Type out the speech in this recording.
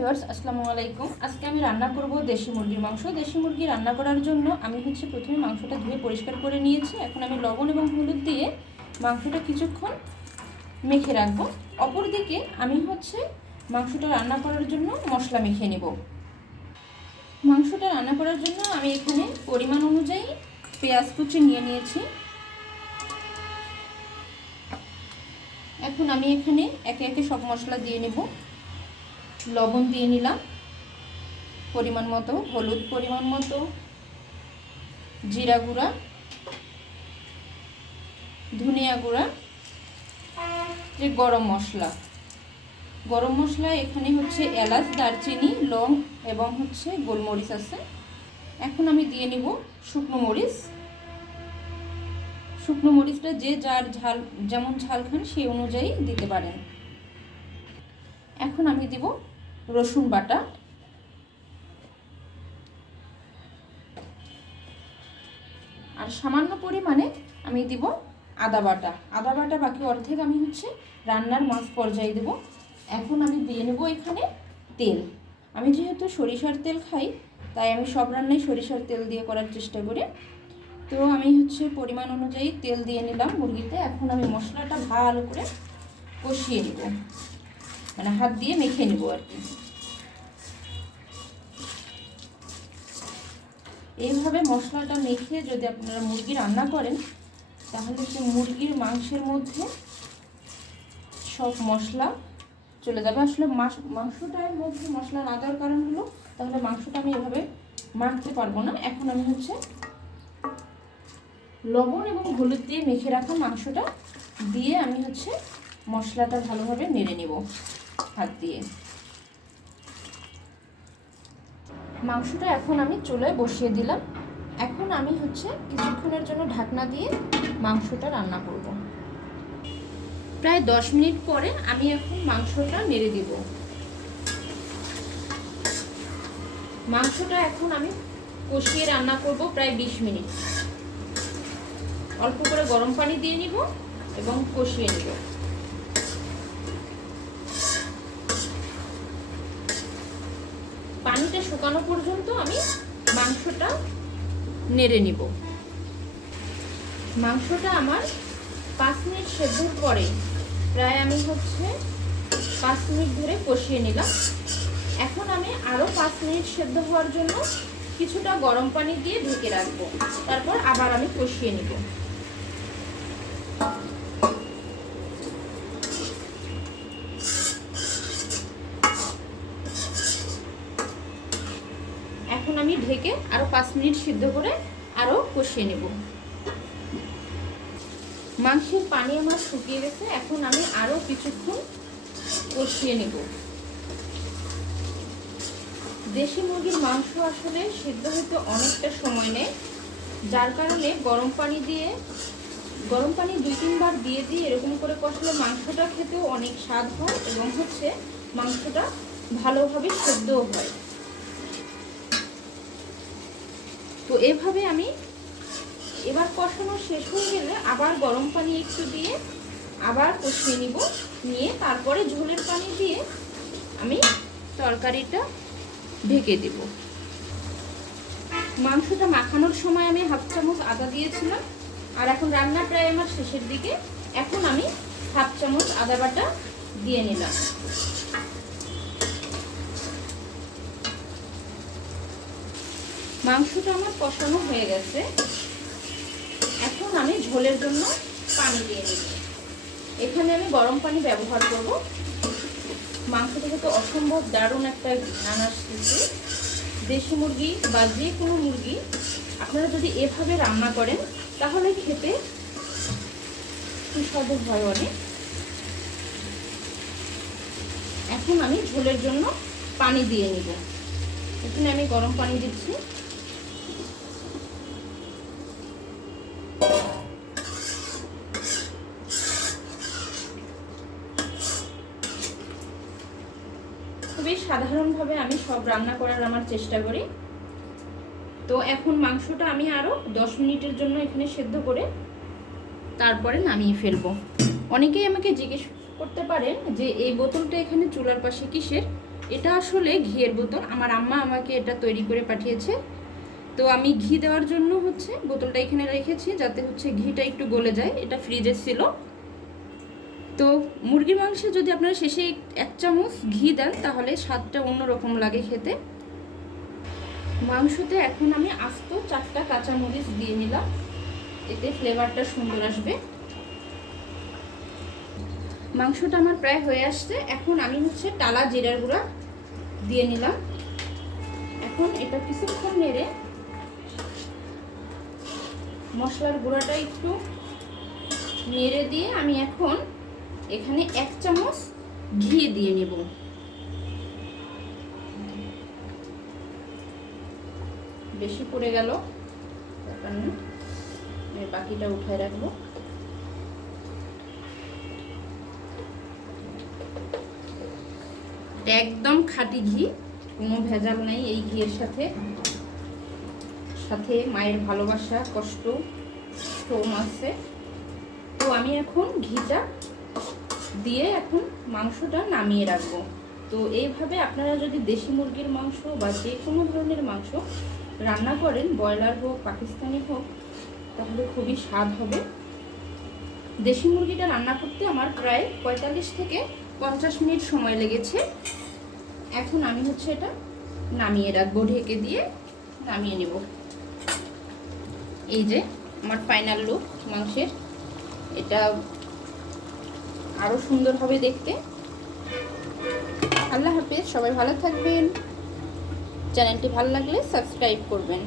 Viewers, আসসালামু আলাইকুম। আজকে আমি রান্না করব দেশি মুরগির মাংস। দেশি মুরগি রান্না করার জন্য আমি হচ্ছে প্রথমে মাংসটা ধুয়ে পরিষ্কার করে নিয়েছি। এখন আমি লবণ এবং হলুদ দিয়ে মাংসটা কিছুক্ষণ মেখে রাখব। অপরদিকে আমি হচ্ছে মাংসটা রান্না করার জন্য মশলা মেখে নেব। মাংসটা রান্না করার জন্য আমি এখানে পরিমাণ অনুযায়ী পেঁয়াজ কুচি নিয়ে নিয়েছি। এখন আমি এখানে একে একে সব মশলা দিয়ে নেব। লবণ দিয়ে নিলাম। পরিমাণ মতো, হলুদ পরিমাণ মতো, জিরা গুঁড়া, ধনিয়া গুঁড়া, যে গরম মশলা। গরম মশলা এখানে হচ্ছে এলাচ, দারচিনি, লং এবং হচ্ছে গোলমরিচ আছে। এখন আমি দিয়ে নিব শুকনো মরিচ। শুকনো মরিচটা যে যার ঝাল, যেমন ঝাল খান সেই অনুযায়ী দিতে পারেন। এখন আমি দিব রসুন বাটা। আর সামান্য পরিমাণে আমি দিব আদা বাটা। আদা বাটা বাকি অর্ধেক আমি হচ্ছে রান্নার মাছ পর্যায়ে দেব। এখন আমি দিয়ে নেব এখানে তেল। আমি যেহেতু সরিষার তেল খাই, তাই আমি সব রান্নাই সরিষার তেল দিয়ে করার চেষ্টা করি। তো আমি হচ্ছে পরিমাণ অনুযায়ী তেল দিয়ে নিলাম মুরগিতে। এখন আমি মশলাটা ভালো করে কষিয়ে নেব। মানে হাত দিয়ে মেখে নেব আর কি। এইভাবে মশলাটা মেখে যদি আপনারা মুরগি রান্না করেন, তাহলে সে মুরগির মাংসের মধ্যে সব মশলা চলে যাবে। আসলে মাংসটার মধ্যে মশলা না দেওয়ার কারণ হলো তাহলে মাংসটা আমি এভাবে মাখতে পারব না। এখন আমি হচ্ছে লবণ এবং হলুদ দিয়ে মেখে রাখা মাংসটা দিয়ে আমি হচ্ছে মশলাটা ভালোভাবে নেড়ে নেব হাত দিয়ে। মাংসটা এখন আমি চুলায় বসিয়ে দিলাম। এখন আমি হচ্ছে কিছুক্ষণের জন্য ঢাকনা দিয়ে মাংসটা রান্না করব। প্রায় দশ মিনিট পরে আমি এখন মাংসটা নেড়ে দিব। মাংসটা এখন আমি কষিয়ে রান্না করব প্রায় বিশ মিনিট। অল্প করে গরম পানি দিয়ে নিব এবং কষিয়ে নিব। শুকানো পর্যন্ত আমি মাংসটা নেড়ে নিব। মাংসটা আমার পাঁচ মিনিট সেদ্ধর পরে প্রায় আমি হচ্ছে পাঁচ মিনিট ধরে কষিয়ে নিলাম। এখন আমি আরও পাঁচ মিনিট সেদ্ধ হওয়ার জন্য কিছুটা গরম পানি দিয়ে ঢেকে রাখব। তারপর আবার আমি কষিয়ে নিব। এখন আমি ঢেকে আরও পাঁচ মিনিট সিদ্ধ করে আরও কষিয়ে নেব। মাংসের পানি আমার শুকিয়ে গেছে, এখন আমি আরও কিছুক্ষণ কষিয়ে নেব। দেশি মুরগির মাংস আসলে সিদ্ধ হতে অনেকটা সময় নেয়, যার কারণে গরম পানি দিয়ে, গরম পানি দুই তিনবার দিয়ে দিয়ে এরকম করে কষলে মাংসটা খেতেও অনেক স্বাদ হয় এবং হচ্ছে মাংসটা ভালোভাবে সেদ্ধও হয়। তো এভাবে আমি এবার কষানো শেষ হয়ে গেলে আবার গরম পানি একটু দিয়ে আবার কষিয়ে নিব। নিয়ে তারপরে ঝোলের পানি দিয়ে আমি তরকারিটা ঢেকে দেব। মাংসটা মাখানোর সময় আমি হাফ চামচ আদা দিয়েছিলাম। আর এখন রান্না প্রায় আমার শেষের দিকে। এখন আমি হাফ চামচ আদা বাটা দিয়ে নিলাম। মাংসটা আমার কষানো হয়ে গেছে। এখন আমি ঝোলের জন্য পানি দিয়ে নিব এখানে আমি গরম পানি ব্যবহার করব। মাংস থেকে তো অসম্ভব দারুণ একটা ঘ্রাণ আসতেছে দেশি মুরগি বা যে কোনো মুরগি, আপনারা যদি এভাবে রান্না করেন, তাহলে খেতে সুস্বাদু হয় অনেক। এখন আমি ঝোলের জন্য পানি দিয়ে নিব। এখানে আমি গরম পানি দিচ্ছি। খুবই সাধারণভাবে আমি সব রান্না করার আমার চেষ্টা করি। তো এখন মাংসটা আমি আরও দশ মিনিটের জন্য এখানে সেদ্ধ করে তারপরে নামিয়ে ফেলব। অনেকেই আমাকে জিজ্ঞেস করতে পারেন যে এই বোতলটা এখানে চুলার পাশে কিসের? এটা আসলে ঘিয়ের বোতল। আমার আম্মা আমাকে এটা তৈরি করে পাঠিয়েছে। তো আমি ঘি দেওয়ার জন্য হচ্ছে বোতলটা এখানে রেখেছি যাতে হচ্ছে ঘিটা একটু গলে যায়। এটা ফ্রিজে ছিল। তো মুরগির মাংসে যদি আপনারা শেষে এক চামচ ঘি দেন, তাহলে স্বাদটা অন্যরকম লাগে খেতে। মাংসতে এখন আমি আস্ত চারটা কাঁচামরিচ দিয়ে নিলাম। এতে ফ্লেভারটা সুন্দর আসবে। মাংসটা আমার প্রায় হয়ে আসছে। এখন আমি হচ্ছে টালা জিরার গুঁড়া দিয়ে নিলাম। এখন এটা কিছুক্ষণ নেড়ে মশলার গুঁড়াটা একটু নেড়ে দিয়ে আমি এখন এখানে এক চামচ ঘি দিয়ে নেব। বেশি পড়ে গেল। ব্যাপার বাকিটা উঠায় রাখব। একদম খাঁটি ঘি, কোনো ভেজাল নাই এই ঘিয়ের সাথে। সাথে মায়ের ভালোবাসা, কষ্ট শ্রম আছে। তো আমি এখন ঘিটা দিয়ে এখন মাংসটা নামিয়ে রাখব। তো এইভাবে আপনারা যদি দেশি মুরগির মাংস বা যে কোনো ধরনের মাংস রান্না করেন, ব্রয়লার হোক, পাকিস্তানি হোক, তাহলে খুবই স্বাদ হবে। দেশি মুরগিটা রান্না করতে আমার প্রায় পঁয়তাল্লিশ থেকে পঞ্চাশ মিনিট সময় লেগেছে। এখন আমি হচ্ছে এটা নামিয়ে রাখব, ঢেকে দিয়ে নামিয়ে নেব। এই যে আমার ফাইনাল লুক মাংসের। এটা আরও সুন্দর হবে দেখতে। আল্লাহ হাফিজ সবাই ভালো থাকবেন। চ্যানেলটি ভালো লাগলে সাবস্ক্রাইব করবেন।